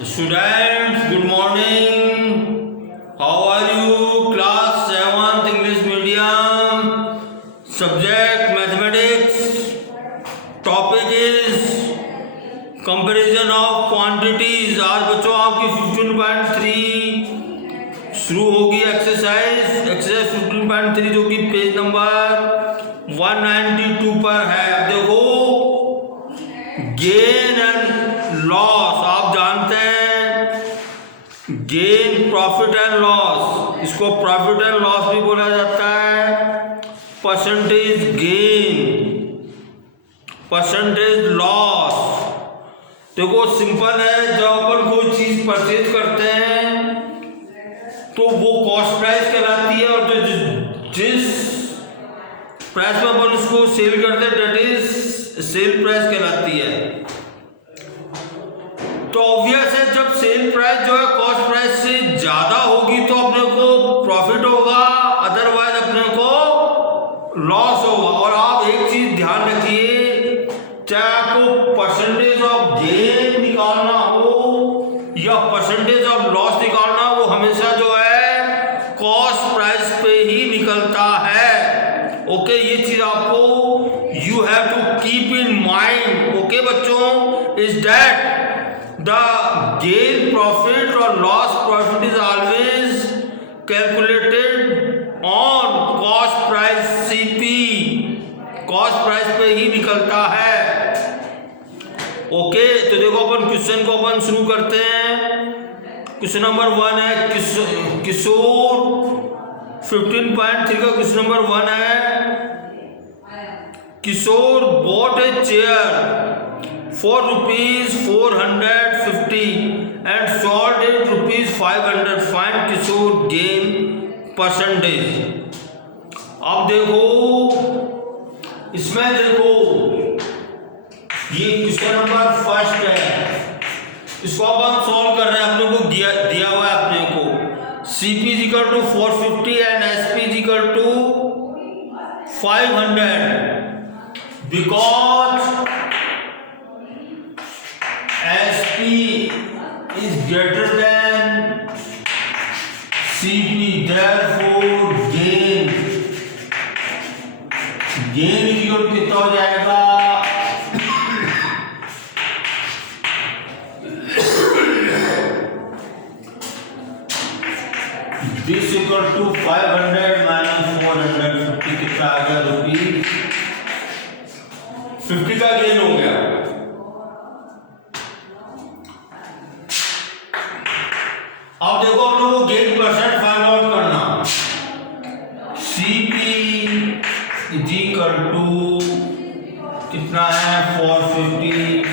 Students, good morning. How are you? Class 7th English medium. Subject mathematics. Topic is comparison of quantities. आज बच्चों आपकी 15.3 शुरू होगी exercise 15.3 जो कि पेज नंबर 192 पर है। अब देखो गेन एंड लॉस, आप जानते हैं गेन प्रॉफिट एंड लॉस, इसको प्रॉफिट एंड लॉस भी बोला जाता है, परसेंटेज गेन, परसेंटेज लॉस। देखो सिंपल है, जब अपन कोई चीज परचेज करते हैं तो वो कॉस्ट प्राइस कहलाती है, और जो जिस प्राइस में अपन उसको सेल करते हैं डेट इज सेल प्राइस कहलाती है। तो ऑब्वियस है जब सेल प्राइस जो है कॉस्ट प्राइस से ज्यादा होगी तो अपने को प्रॉफिट होगा, अदरवाइज अपने को लॉस होगा। और आप एक चीज ध्यान रखिए, चाहे आपको परसेंटेज ऑफ गेन निकालना हो या परसेंटेज ऑफ लॉस निकालना हो, वो हमेशा जो है कॉस्ट प्राइस पे ही निकलता है। ओके, ये चीज आपको you have to keep in mind. Okay बच्चों, is that the gain profit और loss profit is always calculated on cost price CP, cost price पे ही निकलता है। ओके, तो देखो अपन क्वेश्चन को अपन शुरू करते हैं। क्वेश्चन नंबर 1 है किशोर 15.3 का क्वेश्चन नंबर 1 है, किशोर bought a chair for ₹450 and sold it ₹500. Find Kishore gain percentage। अब देखो इसमें देखो ये क्वेश्चन नंबर फर्स्ट है, इसको अब हम सॉल्व कर रहे हैं। अपने को दिया हुआ है अपने को CP = 450 and SP = 500 because SP is greater than CP, therefore gain कितना हो जाएगा, this = 500 - 450 कितना आ गया, ₹50 का गेन हो गया। अब देखो हम लोग को गेन परसेंट फाइंड आउट करना। CP = कितना है 450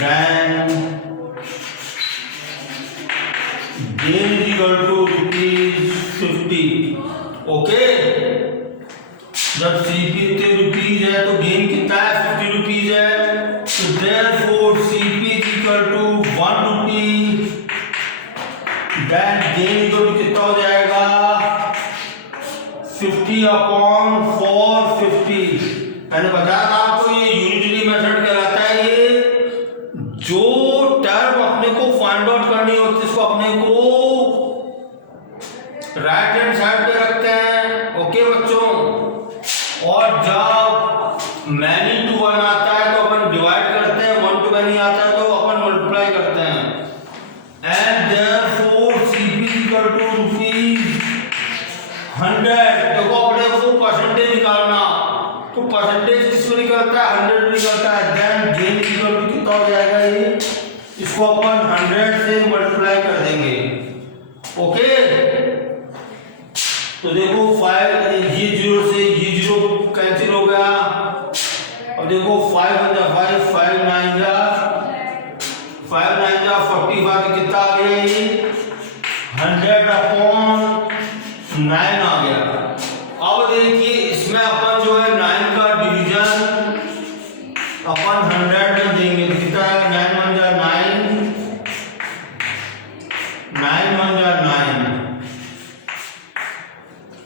देन गेन ₹50। ओके, जब CP ₹3 है तो गेन कितना है, ₹50 है। तो therefore CP = 1 rupee, then gain कितना हो जाएगा 50/450। मैंने बताया था आपको ये यूनिटरी मेथड कहलाता है। ये जो टर्म अपने को फाइंड आउट करनी होती है इसको अपने को राइट हैंड साइड पे रखते हैं। ओके बच्चों, और जब मैनी टू 1 आता है तो अपन डिवाइड करते हैं, 1 to मैनी आता है तो अपन मल्टीप्लाई करते हैं। And therefore CP = ₹100। देखो अपने को परसेंटेज निकालना, तो परसेंटेज किस में निकलता है, 100 में निकलता है। देन गेन कितना हो जाएगा, ये इसको अपन 100 से मल्टीप्लाई कर देंगे। ओके, तो देखो 5 ये 0 से ये 0 कैंसिल हो गया। अब देखो 5 × 5 5 9 × 45 कितना आ गया, ये 100/9 आ गया। अब देखिए इसमें अपन जो है 9 का डिवीजन अपन 100 में देंगे, कितना है 9 × 9 9 × 9।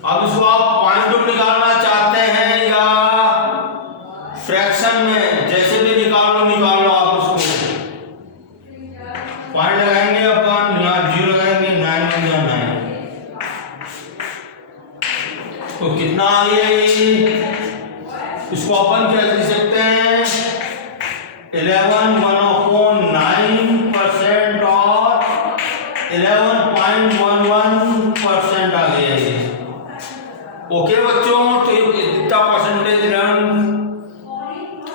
अब इसको आप पॉइंट में निकालना चाहते हैं या फ्रैक्शन में, जैसे भी निकाल लो आप उसको। 11.9% और 11.11% आ गया ये। ओके बच्चों, तो इतना परसेंटेज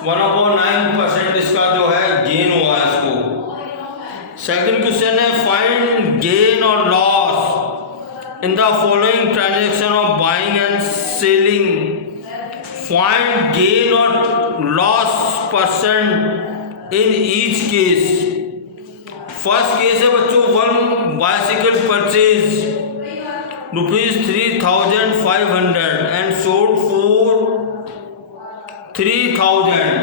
1.9% इसका जो है गेन हुआ है इसको। सेकंड क्वेश्चन है फाइंड गेन और loss in the following transaction of buying and selling. Find gain और loss percent in each case. First case है बच्चों, one bicycle purchase ₹3,500 and sold for 3,000।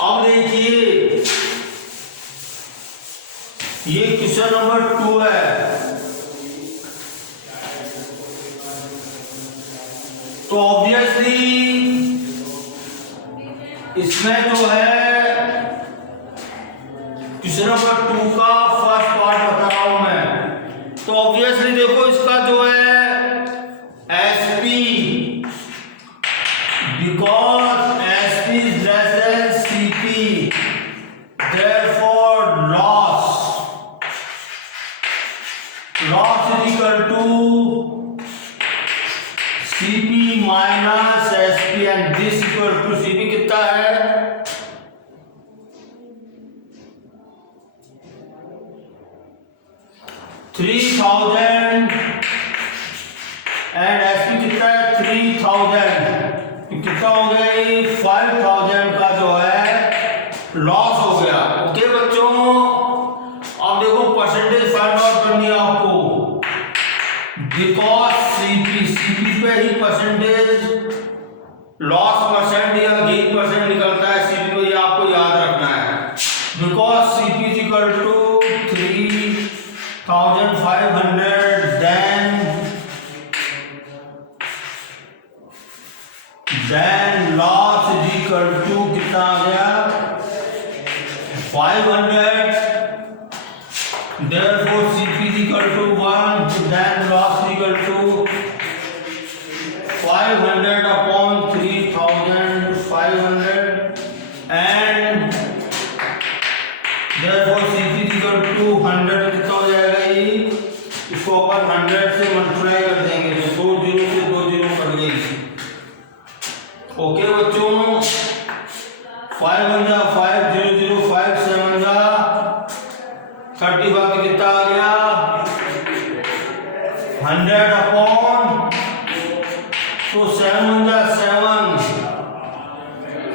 अब देखिए ये क्वेश्चन नंबर 2 है। तो ऑब्वियसली इसमें जो है क्वेश्चन नंबर 2 का फर्स्ट पार्ट बता रहा हूं मैं। तो ऑब्वियसली देखो इसका जो है SP, because SP is less than CP, therefore loss is equal to CP minus SP and this equal to CP कितना है 3,000 एंड एसपी कितना है 3,000। कितना हो गया ये 5,000 का जो है लॉस हो गया। ओके बच्चों, अब देखो परसेंटेज फाइंड आउट करनी है आपको, बिकॉज सीपी पे ही परसेंटेज लॉस परसेंट या गेन परसेंट निकलता है। सीपी पे आपको याद रखना है, because CP is equal to 3,500 then loss is equal to कितना आ गया 500, therefore CP is equal to 1, then loss is equal to 500 upon 3,500 and therefore CP is equal to 100। कितना हो जाएगा ये, इसको अपन 100 से मल्टीप्लाई कर देंगे तो 2 जीरो से 2 जीरो कट गई। ओके बच्चों, 5 1 5 0 0 5 7 35 कितना आ गया 100 अपॉन, तो 7 1 7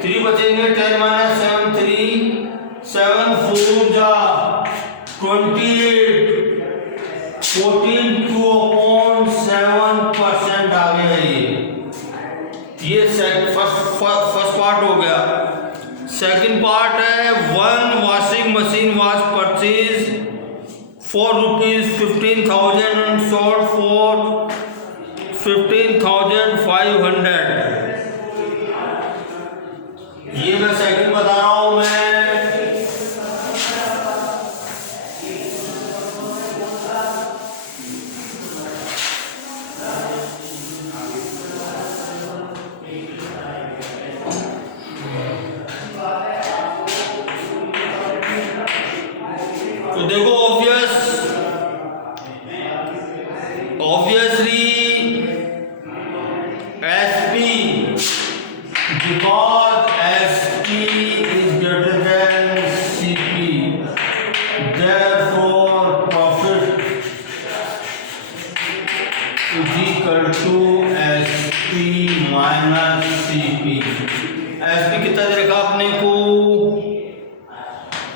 3 बचेंगे 10 माइनस 7 3 7 4 जा 28 14 2 अपॉन 7% आ गया ये फर्स्ट पार्ट हो गया। सेकंड पार्ट है one washing machine was purchase for ₹15,000 and sold for 15,500। ये मैं सेकंड बता रहा हूं मैं। तो देखो obviously SP, because SP is greater than CP, therefore profit is equal to SP minus CP. SP कितना दे रखा अपने को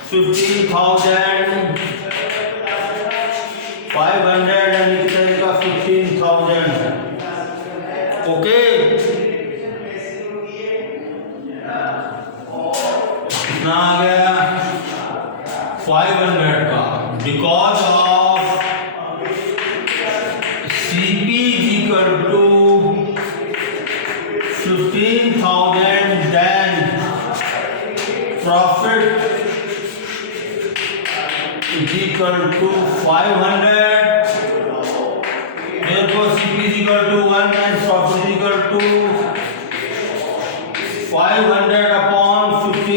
15,500 एंड कितने का 15,000। ओके, कितना आ गया 500 का, because of CP is equal to 15,000 then profit is equal to 500, therefore CP is equal to 1 and profit is equal to 500 upon 15,000।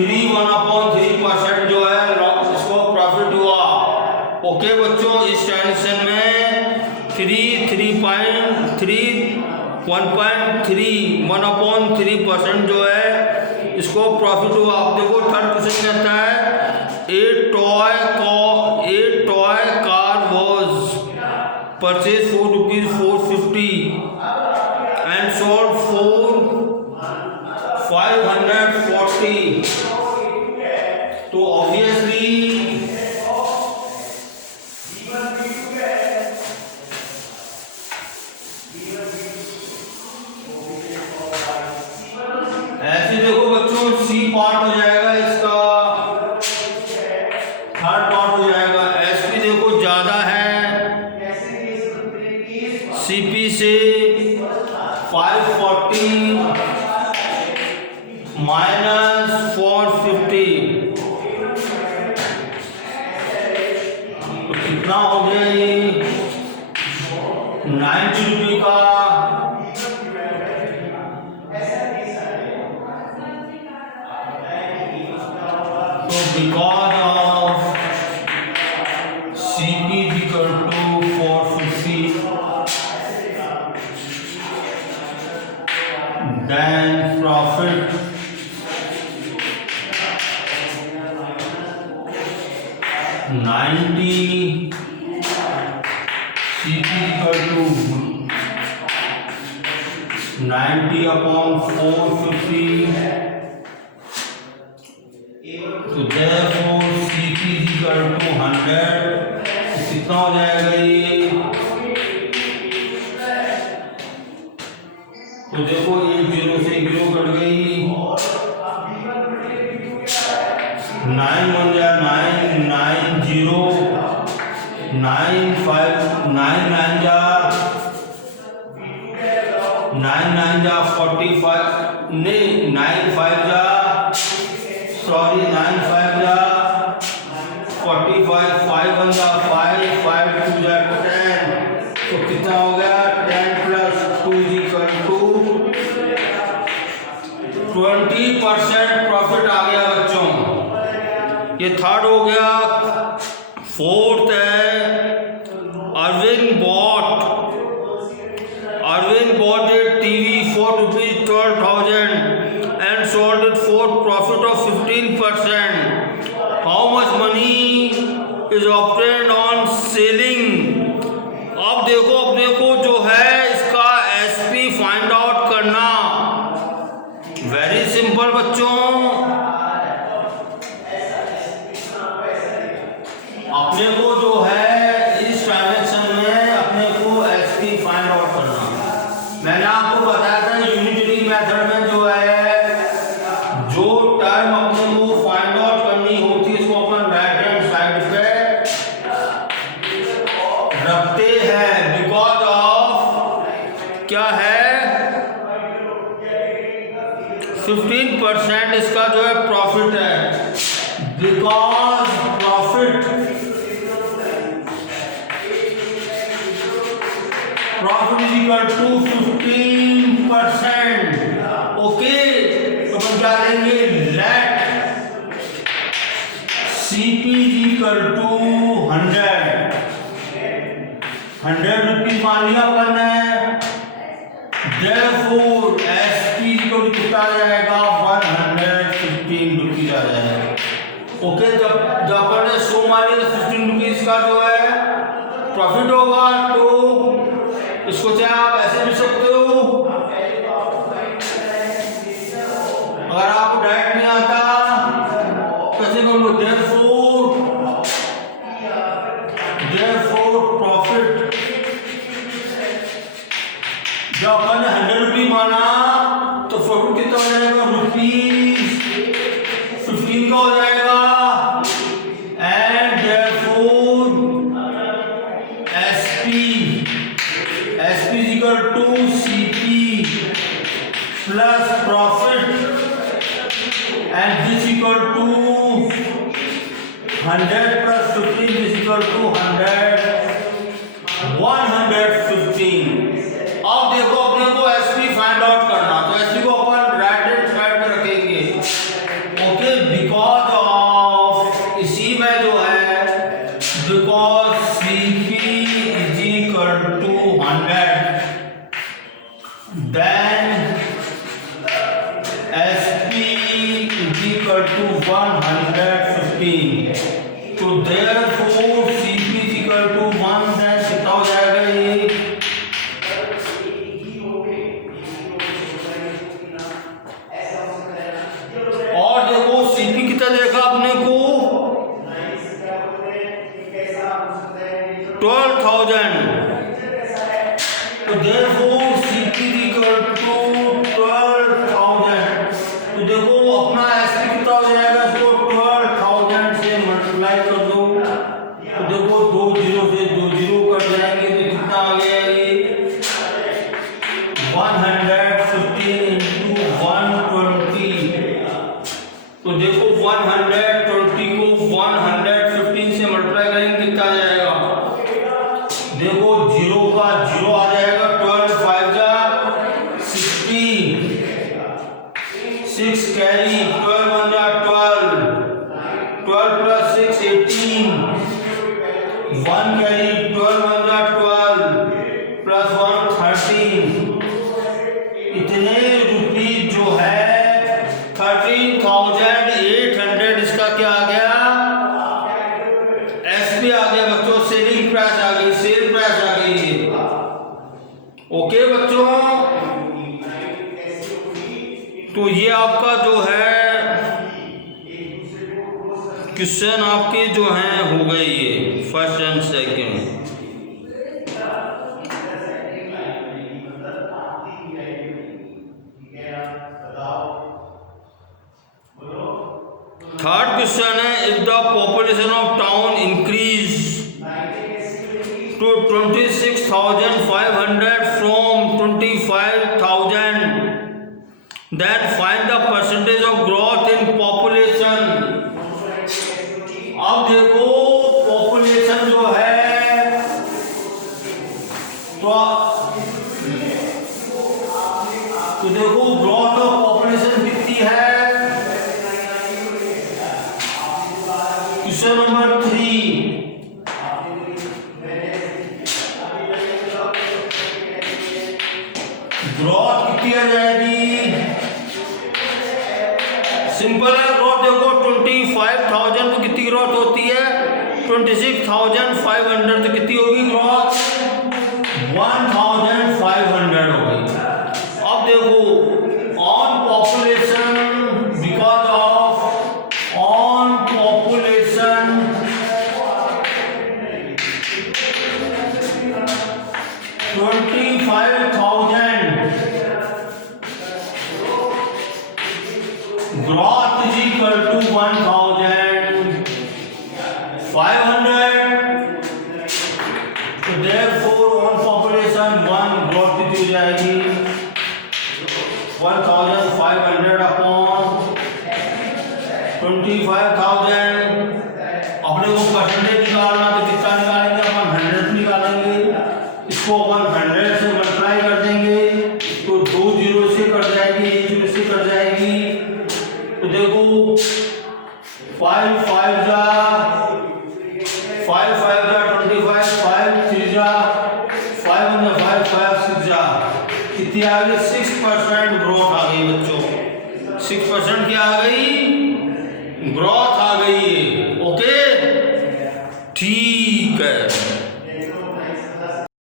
3/3% जो है इसको प्रॉफिट हुआ। ओके बच्चों, इस ट्रांजेक्शन में 1/3% जो है इसको प्रॉफिट हुआ। आप देखो थर्ड क्वेश्चन कहता है ए toy car was purchase for ₹450 and sold for 540। तो ऑब्वियसली ऐसे देखो बच्चों, सी पार्ट हो जाएगा इसका, थर्ड पार्ट हो जाएगा। एसपी देखो ज्यादा है सीपी से, 540 माइनस 450 तो कितना हो गया ये 90 रुपये का। तो because of CP is equal to 450, then profit $90, CP is equal to 90/450. तो therefore CP is equal to 100। कितना हो जाएगा ये? तो देखो 1 0 से 1 0 कट गई, 9 1 जा 9 9 0 9 5 9 9 जा 9 9 जा 45 नहीं 9 5 जा सॉरी 9 5 जा 45 5 1 जा 5 5 2 जा 10। तो कितना हो गया 10 + 2 = 20% प्रॉफिट आ गया बच्चों। ये थर्ड हो गया। फोर्थ है Arvind bought a TV for ₹12,000 and sold it for profit of 15%. How much money is obtained on selling? अब देखो अपने को जो है इसका एसपी फाइंड आउट करना। वेरी सिंपल बच्चों, अपने को जो है इस ट्रांजैक्शन में अपने को एसपी फाइंड आउट करना। मैंने आपको बताया था यूनिटरी मेथड में जो है जो टर्म अपने को फाइंड आउट करनी होती है इसको अपन राइट हैंड साइड पे रखते हैं। बिकॉज ऑफ क्या है 15% इसका जो है प्रॉफिट है। Because profit is equal to 15%। Okay, तो हम क्या लेंगे let CP is equal to 100 rupees मान लिया अपन ने। Therefore SP को कितना आ जाएगा 115 रुपीज आ जाएगा। ओके, जब अपन ने 100 मान लिया तो 15 रुपीज का जो है प्रॉफिट होगा। तो इसको चाहे आप ऐसे भी सकते हो, अगर आपको डायरेक्ट नहीं आता कैसे करोगे। therefore प्रॉफिट जब अपन ने 100 रुपये माना तो प्रॉफिट कितना हो जाएगा ₹15 का हो जाएगा। And therefore SP is equal to CP plus profit and this equal to 100 plus 15 is equal to 115। अब देखो अपने को SP फाइंड आउट करना, तो SP को अपन राइट हैंड साइड में रखेंगे। ओके, बिकॉज ऑफ, इसी में जो है because CP is equal to 100 then SP is equal to 115, तो therefore CP is equal to 1, then कितना हो जाएगा ये, और देखो CP कितना देखा आपने को 12,000, तो therefore CP is equal to 12,000, तो देखो अपना SP कितना हो जाएगा, इसको 12,000 से मल्टीप्लाई कर दो, तो देखो 2 जीरो से 2 जीरो कट जाएंगे, तो कितना आ गया ये 115 इंटू 120, तो देखो 120 को 115 से मल्टीप्लाई करेंगे कितना आ जाएगा, देखो जीरो का जीरो आ जाएगा, 12 5 जा 16, 6 कैरी, 12 1 जा 12, 12 प्लस 6 18, 1 कैरी, 12 1 जा 12 प्लस 1 13, इतने रुपीज जो है 13,800, इसका क्या आ गया, SP आ गया बच्चों, सेलिंग प्राइस आ गई, सेल प्राइस आ गई है। ओके बच्चों, तो ये आपका जो है क्वेश्चन आपके जो हैं हो गए ये first and second. Third question है, if the population of town increase to 26,500 from 25,000, then find the percentage of growth in population. अब देखो पॉपुलेशन जो है तो देखो ग्रोथ ऑफ पॉपुलेशन कितनी है, क्वेश्चन नंबर 3, ग्रोथ कितनी आ जाएगी, सिंपल है ग्रोथ, देखो 25,000 तो कितनी ग्रोथ होती है, 26,500 तो कितनी होगी ग्रोथ, 1,500 हो गई। अब देखो on population, because of on population 25,000 growth is equal to 1,500, तो देयरफॉर ऑन पॉपुलेशन 1 ग्रोथ कितनी हो जाएगी, 1,500 अपॉन 25,000, अपने को परसेंटेज निकालना तो कितना निकालेंगे, अपन 100 निकालेंगे, इसको अपन 100 से मल्टीप्लाई कर देंगे, तो 2 जीरो से कट जाएगी, 1 जीरो से कट जाएगी, तो देखो 5 5 जा 5 5 जा 25, 5 3 जा 5 1 जा 5 5 6 जा, कितनी आ गई, 6% ग्रोथ आ गई बच्चों, 6% क्या आ गई, ग्रोथ